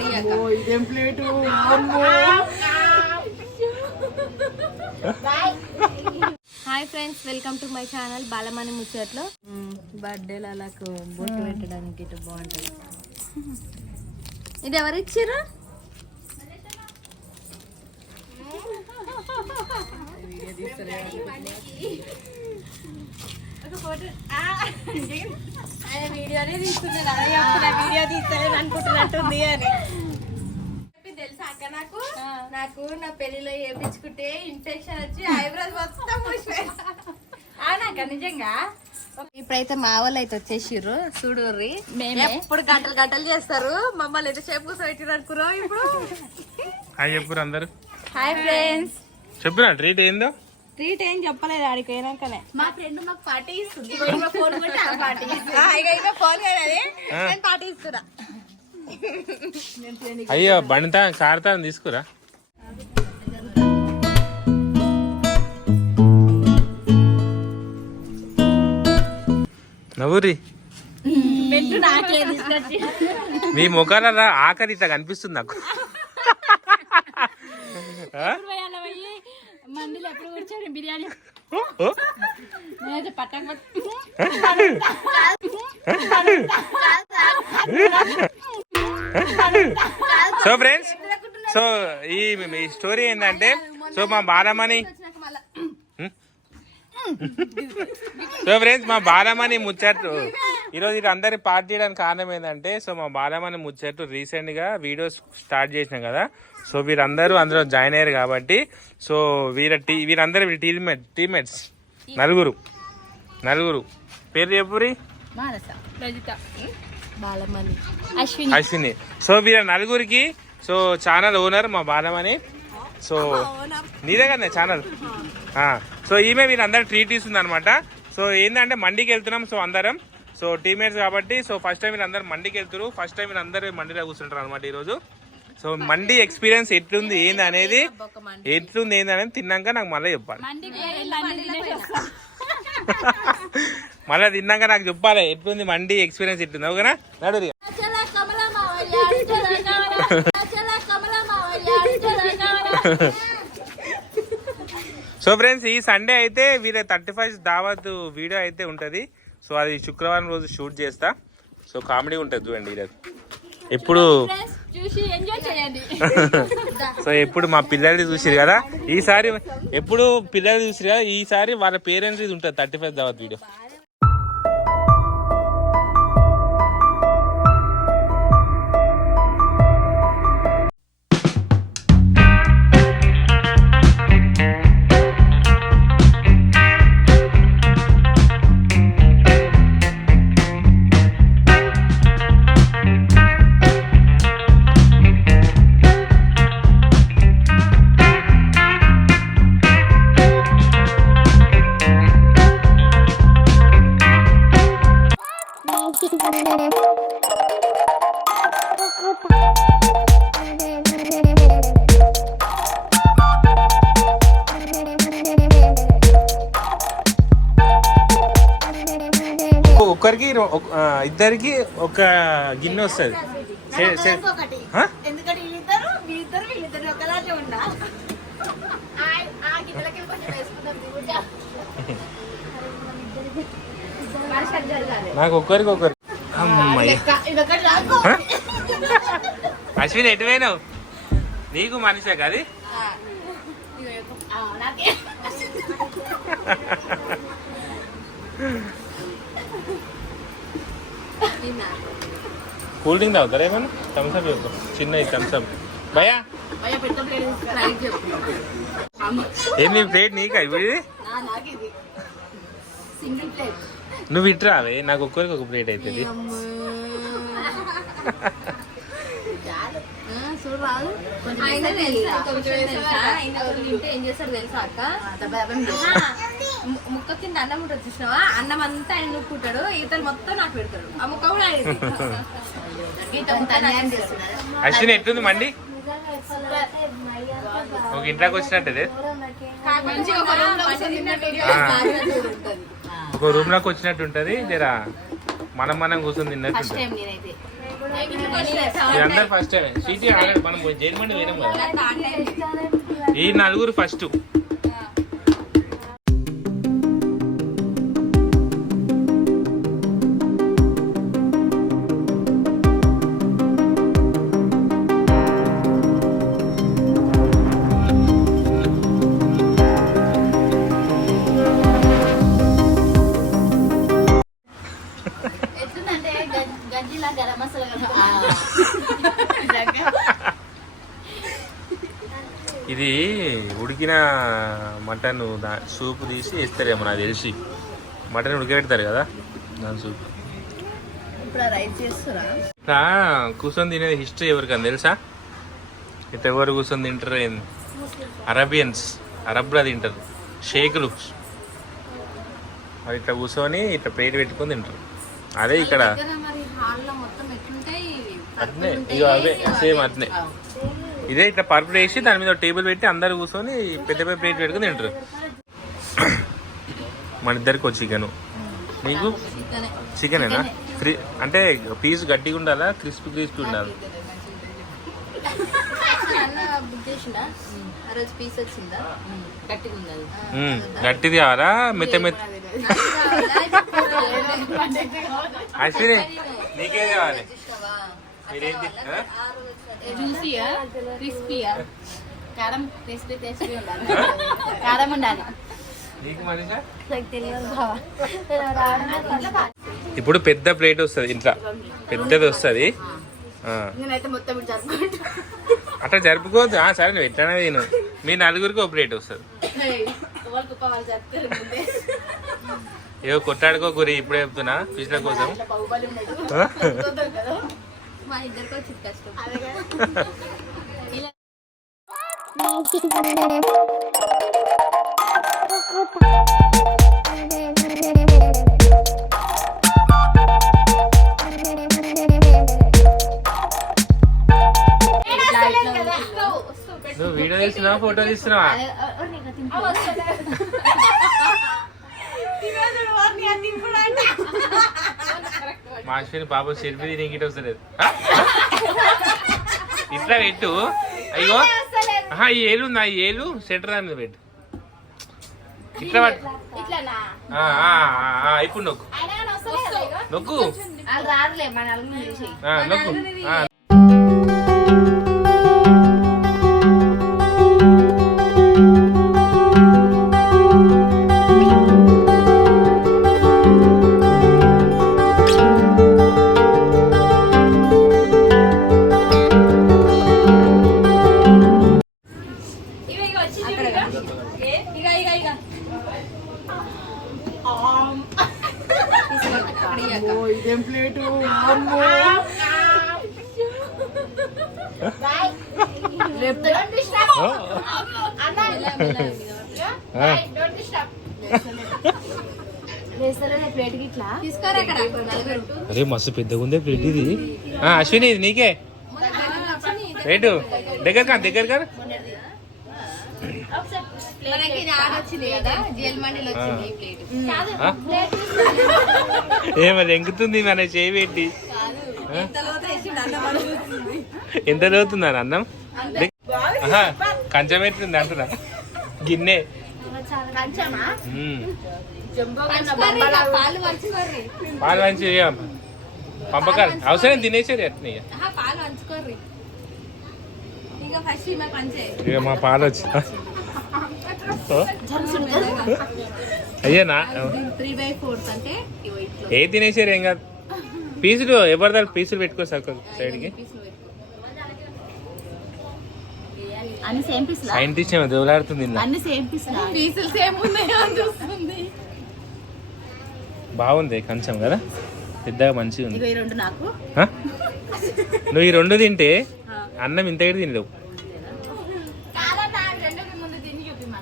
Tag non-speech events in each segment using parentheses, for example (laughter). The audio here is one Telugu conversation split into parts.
ఇదేం plate? Hi friends welcome to my channel Balamani ముచ్చట్లు. బర్త్డేలు అలా బొట్టు పెట్టడానికి ఇటు బాగుంటుంది. ఇది ఎవరు ఇచ్చారు ఆయన వీడియోనే చెప్తున్నా వీడియో తీస్తలేదు అనుకుంటున్నట్టుంది అని తెలుసా అక్క నాకు నాకు నా పెళ్ళిలో చేపించుకుంటే ఇన్ఫెక్షన్ వచ్చి ఐబ్రోస్ మొత్తం. అవునాక నిజంగా ఇప్పుడైతే మా వాళ్ళు అయితే వచ్చేసిర్రు. చూడుర్రి ఎప్పుడు గంటలు గంటలు చేస్తారు. మమ్మల్ని అయితే సేపు కూర్చోబెట్టిరు అనుకున్నాం ఇప్పుడు? హాయ్ చెప్పురు అందరు. Hi friends. చెప్పిన ట్రీట్ ఏందో? ట్రీట్ ఏం చెప్పలేదు ఆడికి పోయినాకనే. మా ఫ్రెండ్ మాకు పార్టీ ఇస్తుంది. ఫోన్ కొట్టి పార్టీ ఇక ఫోన్ కదండి నేను పార్టీ ఇస్తున్నా. అయ్యో బండితా కారుతా తీసుకురా. నవ్వురి. మీ ముఖాల ఆఖరి ఇట్లా కనిపిస్తుంది నాకు. మందిలో ఎప్పుడు కూర్చొని బిర్యానీ. ఓ? నేనైతే పట్టక సో ఫ్రెండ్స్ సో ఈ ఈ స్టోరీ ఏంటంటే సో మా బాలమణి సో ఫ్రెండ్స్ మా బాలమణి ముచ్చట్లు ఈరోజు ఇటు అందరి పార్టీ చేయడానికి కారణం ఏంటంటే సో మా బాలమణి ముచ్చట్లు రీసెంట్గా వీడియోస్ స్టార్ట్ చేసినాం కదా. సో వీరందరూ అందులో జాయిన్ అయ్యారు కాబట్టి సో వీర టీ వీరందరూ టీమ్మేట్ టీమ్మేట్స్ నలుగురు నలుగురు. పేరు చెప్పురి అశ్విని. అశ్విని. సో వీళ్ళ నలుగురికి సో ఛానల్ ఓనర్ మా బాలమని సో నీదే కదా ఛానల్ సో ఈమె వీళ్ళందరూ ట్రీట్ ఇస్తుంది అనమాట సో ఏంటంటే మండికి వెళ్తున్నాం సో అందరం. సో టీమేట్స్ కాబట్టి సో ఫస్ట్ టైం వీళ్ళందరూ మండికి వెళ్తారు ఫస్ట్ టైం వీళ్ళందరూ మండిలో కూర్చుంటారు అనమాట ఈరోజు. సో మండి ఎక్స్పీరియన్స్ ఎట్లుంది ఏంది అనేది ఎట్లుంది ఏంది అనేది తిన్నాక నాకు మళ్ళీ చెప్పాలి. (laughs) మళ్ళీ తిన్నాక నాకు చెప్పాలి ఎట్లుంది మండి ఎక్స్పీరియన్స్ ఎట్లుంది. ఓకేనా? నడు సో ఫ్రెండ్స్ (laughs) ఈ సండే అయితే వీళ్ళ థర్టీ ఫైవ్ దావత్ వీడియో అయితే ఉంటుంది. సో అది శుక్రవారం రోజు షూట్ చేస్తా. సో కామెడీ ఉంటుంది చూడండి ఈరోజు. ఎప్పుడు (laughs) సో ఎప్పుడు మా పిల్లల్ని చూసిరు కదా ఈసారి ఎప్పుడు పిల్లలు చూసిరు కదా ఈసారి వాళ్ళ పేరెంట్స్ ఇది ఉంటుంది థర్టీ ఫైవ్ దావత్ వీడియో ఇద్దరికి ఒక గిన్నె వస్తుంది. నాకు ఒక్కరికి ఒకరు. అమ్మయ్య. ఇదొకటి రాకో హ? అశ్విన్ ఎటు పోయినావు? నీకు మనిషే కాదు (laughs) కూల్ డ్రింక్ తాగుతారా ఏమన్నా? థమ్స్అప్ చెప్పు. చిన్న థమ్స్అప్ భయా ప్లేట్ ఏంది ప్లేట్ నీకా ఇప్పుడు నువ్వు ఇటు రావే నాకు ఒక్కరికి ఒక ప్లేట్ అవుతుంది ఆయన తెలుసా? ఆయన ఏం తెలుసా అక్క? ముక్క కింద అన్నం ఉంటుంది చూసినావా? అన్నం అంతా ఆయన నూక్కుంటాడు ఈతలు మొత్తం నాకు పెడతాడు. ఆ ముక్క కూడా ఆయన. అశ్విన్ ఎట్లుంది మండి? ఒక ఇంట్లోకి వచ్చినట్టు ఒక రూమ్లోకి వచ్చినట్టు ఉంటది. జరా మనం మనం కూర్చొని తిన్నట్టు ఫస్ట్ టైం నేనైతే. అందరు ఫస్ట్ టైం స్వీటీ ఆల్రెడీ మనం వేయడం కదా. ఈ నలుగురు ఫస్ట్ ఉడికిన మటన్ దా- సూప్ తీసి వేస్తారేమో నాకు తెలిసి. మటన్ ఉడకబెడతారు కదా దాని సూప్. ఇట్లా కూర్చొని తినేది హిస్టరీ ఎవరికని తెలుసా? ఇట్లా ఎవరు కూర్చొని తింటారు ఏంది? అరబియన్స్ అరబ్రా తింటారు. షేకులు మరి ఇట్లా కూర్చొని ఇట్లా ప్లేట్ పెట్టుకొని తింటారు. అదే ఇక్కడ అట్నే ఇక అవే సేమ్ అట్నే. ఇదే ఇట్లా పరుపు వేసి దాని మీద టేబుల్ పెట్టి అందరు కూర్చొని పెద్ద పెద్ద ప్లేట్ పెట్టుకొని తింటారు. మన ఇద్దరికి వచ్చి చికెన్. నీకు? చికెన్. చికెనేనా ఫ్రీ అంటే పీస్ గట్టిగా ఉండాలా? క్రిస్పీ క్రిస్పీ ఉండాలి. గట్టిది కావాలా? మెత్త మెత్త? (laughs) అశ్విని నీకేం కావాలి? మీరేంటి? జ్యూసీయా? క్రిస్పీయా? కారం క్రిస్పీ టేస్టీ ఉండాలి. కారం ఉండాలి. నీకు మనీషా? నాకు తెలియదు. ఇప్పుడు పెద్ద ప్లేట్ వస్తుంది ఇంట్లో. పెద్దది వస్తుంది. అట్లా జరుపుకోవద్దు. ఆ, సరే నువ్వు ఎట్లనే తిను. మీ నలుగురికి ఒక ప్లేట్ వస్తుంది. ఏవో కొట్టాడుకో గురి ఇప్పుడే చెప్తున్నా. పిజ్జల కోసం. మా ఇద్దరికి వచ్చింది కష్టం నువ్వు వీడియో తీస్తున్నావా ఫోటో తీస్తున్నావా (laughs) మా అశ్విని పాప సెల్ఫీ నీకు ఇటు వస్తలేదు? ఇట్లా పెట్టు. అయ్యో. ఆహా, ఈ ఏలు ఉంది? ఆ ఏలు సెంటర్ దాని మీద పెట్టు. ఇట్లా పట్టు. ఇట్లానా? ఆ, ఆ, ఆ, ఆ, ఇప్పుడు నొక్కు. నొక్కు. నొక్కు. అరే మస్తు పెద్దగా ఉందే ప్లేట్ ఇది. అశ్విని ఇది నీకే. రేటు దగ్గర దగ్గర మనకి ఇది ఆడ వచ్చింది కదా జిఎల్ మండీలో వచ్చింది ఈ ప్లేట్. ఆ? ఏమది ఎంకుతుంది మన చేయి పెట్టి? ఎంత లోతుందని అన్నం కంచం ఎట్లుంది అంటున్నా? గిన్నె. పాలు మంచి పంపకాలు. అవసరం తినేసేది అట్నే ఇక. మా పాలు వచ్చి అయ్యా నా త్రీ బై ఫోర్త్ అంటే ఇగో ఇట్లా ఏ తినేసారు ఏం కాదు? పీసులు ఎవరిదారు పీసులు పెట్టుకో సార్ సైడ్కి? పీసులు పెట్టుకో. అన్ని సేమ్ పీసులా సైంటిస్ట్ ఏమో దేవులాడుతుంది బాగుంది కంచం కదా? పెద్దగా మంచిగా ఉంది? నువ్వు ఈ రెండు తింటే అన్నం ఇంత తినలేవు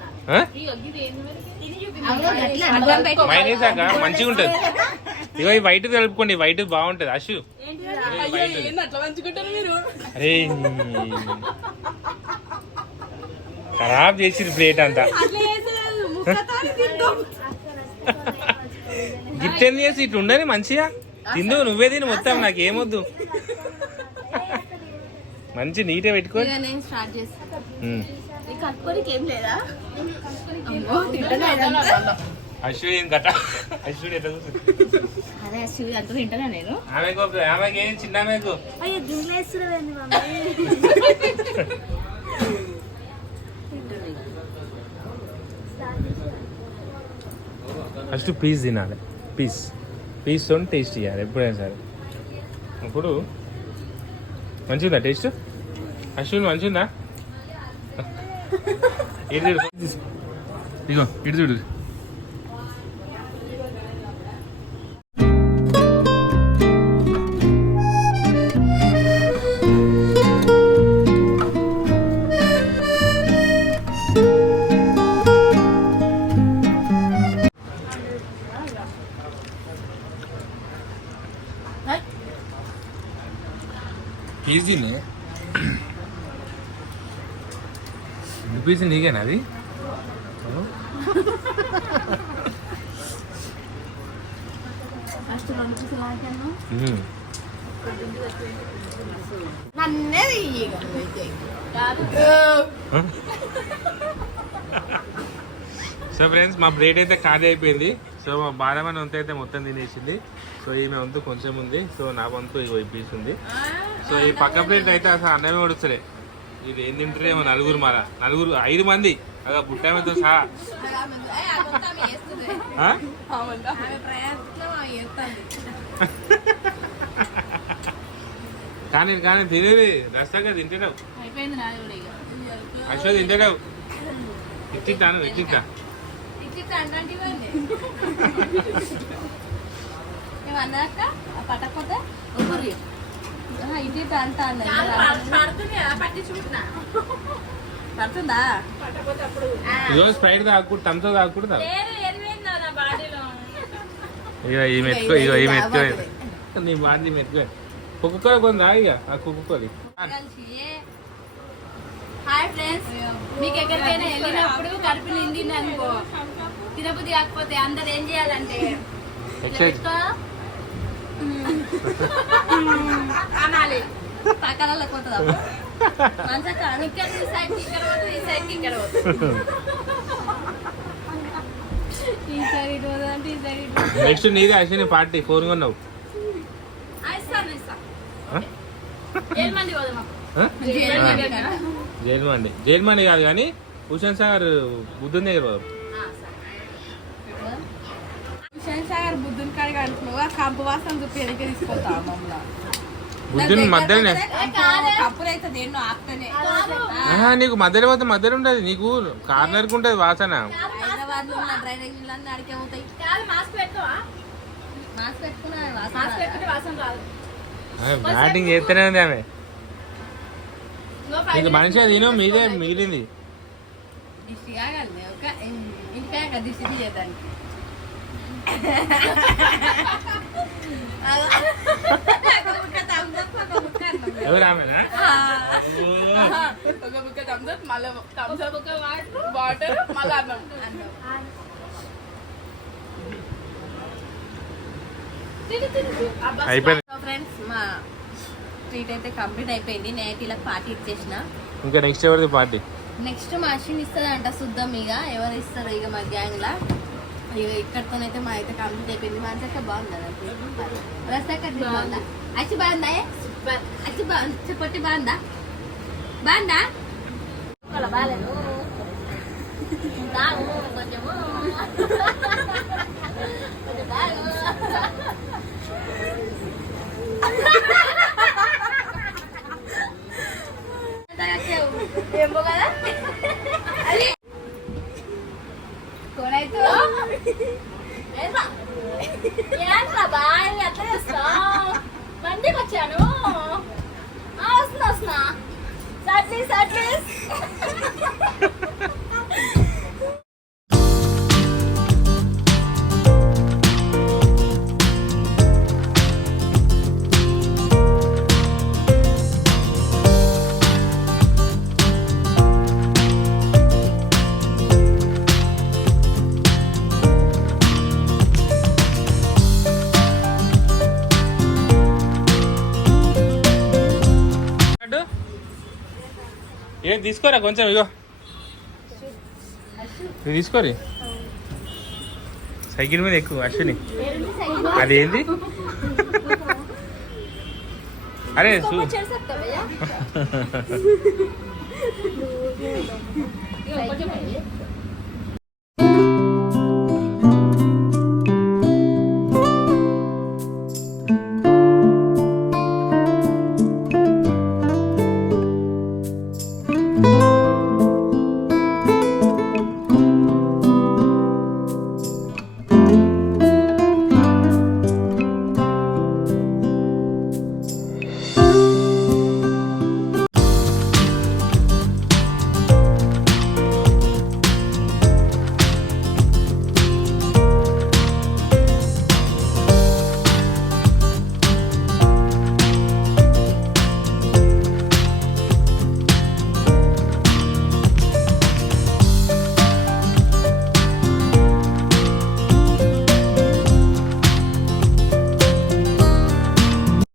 ఆ? మైనీస్? అక్క మంచిగా ఉంటుంది. ఇగో ఈ వైట్ కలుపుకోండి వైట్ బాగుంటది. అశు. అరే ఖరాబ్ చేసిరు ప్లేట్ అంతా. గిఫ్ట్ ఏం చేసి? ఇటు ఉండని మంచిగా? తిందు నువ్వే తిని మొత్తం నాకేమొద్దు మంచి నీట్గా పెట్టుకో స్టార్ట్ కట్టుకోనికి ఏం లేదా? అమ్మో తింటానే ఇదంతా. అశ్విన్ కట్ట అశ్విన్ ఎట్లా కూర్చుంది అరే శివ అంత తింటానా నేను? ఆమెకు ఏం చిన్న ఆమెకు అయ్యో ఫస్ట్ పీస్ తినాలి. పీస్. పీస్తో టేస్ట్ చేయాలి ఎప్పుడైనా సరే. ఇప్పుడు మంచిగా టేస్ట్? అశ్విన్ మంచిగా ఇటు చూడు ఇగో ఇటు చూడు పీస్ పీస్ నీకేనా అది? సో ఫ్రెండ్స్ మా ప్లేట్ అయితే ఖాళీ అయిపోయింది. సో మా బాలమని వంతు అయితే మొత్తం తినేసింది. సో ఈమె వంతు కొంచెం ఉంది. సో నా వంతు ఇగో ఈ పీస్ ఉంది. సో ఈ పక్క ప్లేట్ అయితే అసలు అన్నమే ఉడుస్తలే ఇది ఏం తింటారేమో నలుగురు మన నలుగురు ఐదు మంది. అలా పుట్టామతో సహా. కానీ కానీ తినేది రస్తాగా తింటలేవు అశ్వ తింటలేవు ఇచ్చిస్తాను ఇచ్చిస్తా పట్టకపోతే ఇది అంటా పడుతుందా ఈరోజు స్ప్రైట్ తాగకూడదు తమతో తాగకూడదు ఇక ఈ ఇక నీ బాడీ కొందా ఇక ఆ కుక్కలు హాయ్ ఫ్రెండ్స్ మీకు ఎక్కడికైనా వెళ్ళినప్పుడు కడుపు నిండింది అనుకో తినబుద్ధి కాకపోతే అందరు ఏం చేయాలంటే అనాలి. అప్పుడు మంచిగా ఈ సైడ్కి ఇక్కడ పోతుంది ఈ సైడ్కి ఇక్కడ పోతుంది. ఈ సైడ్ ఇటు ఈ సైడ్ ఇటు నెక్స్ట్ నీదే అశ్విని పార్టీ ఫోన్ కొన్నావు. ఇస్తాను ఇస్తాను? ఏడు మంది పోదాం? జైలు మండి జైలు మండి కాదు కానీ హుషన్ సాగర్ బుద్ధుని దగ్గర పోదాం. ఆ, సరే. సాగర్ బుద్ధుని కాడికి అంటున్నావు ఆ కంపు వాసన చూపి వెనక్కి మమ్మల్ని బుద్ధుని మధ్యలోనే కప్పులు అయితే దేన్నో ఆపుతానే. ఆహా, నీకు మధ్యలో పోతే మధ్యలో ఉండదు. నీకు కార్నర్కి ఉంటుంది వాసన. హైదరాబాద్లో ఉన్న డ్రైనేజీలు అన్నీ అడిగే అవుతాయి మాస్క్ పెట్టుకోవా మాస్క్ పెట్టుకున్నా మాస్క్ పెట్టుకుంటే వాసన రాదు. బ్యాటింగ్ చేస్తూనే ఉంది ఆమె. నీకు మనిషి తిను మీదే మిగిలింది. దిష్టి కాగలనే ఒక ఇంటికాయ దిష్టి తీయడానికి ఎవరు ఆమెనా? ఒక బుక్క థమ్స్అప్ మళ్ళీ థమ్స్అప్ ఒక వాటర్ మళ్ళీ అన్నం. అయిపోయింది. ఫ్రెండ్స్ మా ట్రీట్ అయితే కంప్లీట్ అయిపోయింది. ఇలా పార్టీ ఇచ్చేసిన. ఇంకా నెక్స్ట్ ఎవరిది పార్టీ నెక్స్ట్ మా అశ్విన్ ఇస్తుందంట శుద్ధం ఇక. ఎవరు ఇస్తారు ఇక మా గ్యాంగ్ లా ఇక ఇక్కడతోనైతే మా అయితే కంప్లీట్ అయిపోయింది. మా అంతా బాగుందా రసాక బాగుందా? అచ్చి బాగుందా అచ్చి బాగుంది చెప్పట్టి బాగుందా? బాగుందా? బాగాలేదు. కొంచెము. తీసుకోరా కొంచెం ఇగో. ఇది తీసుకోరి? సైకిల్ మీద ఎక్కువ అశ్విని. అదేంది (laughs) అరే చూ (laughs)